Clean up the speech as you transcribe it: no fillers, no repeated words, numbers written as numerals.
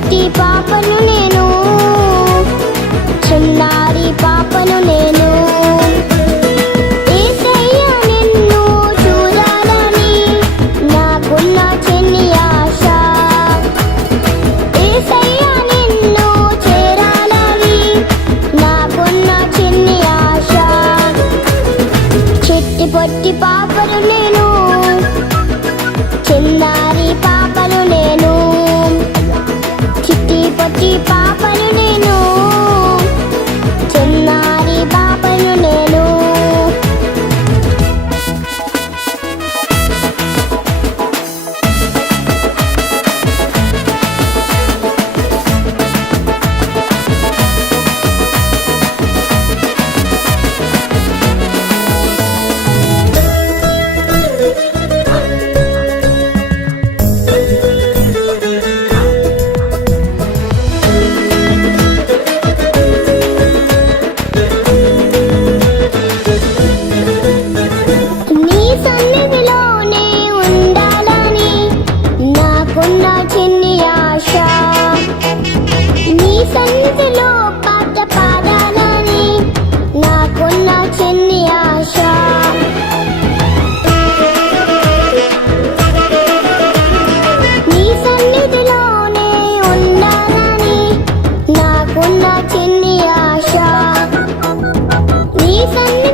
పొట్టి పాపను నేను, చిన్నారి పాపను నేను. యేసయ్య నిన్ను చూడాలని నాకున్న చిన్ని ఆశ. యేసయ్య నిన్ను చేరాలని నాకున్న చిన్ని ఆశ. చిట్టి పొట్టి పాపను నేను, చిన్నారి పాపను నేను. చిట్టి పొట్టి పాపను నేను, చిన్నారి పాపను నేను. నీ సన్నిధిలోనే ఉండాలని నాకున్న చిన్ని ఆశ. నీ సన్నిధిలో పాట పాడాలని నాకున్న చిన్ని ఆశ. నీ సన్నిధిలోనే ఉండాలని నాకున్న చిన్ని ఆశ. నీ సన్నిధిలో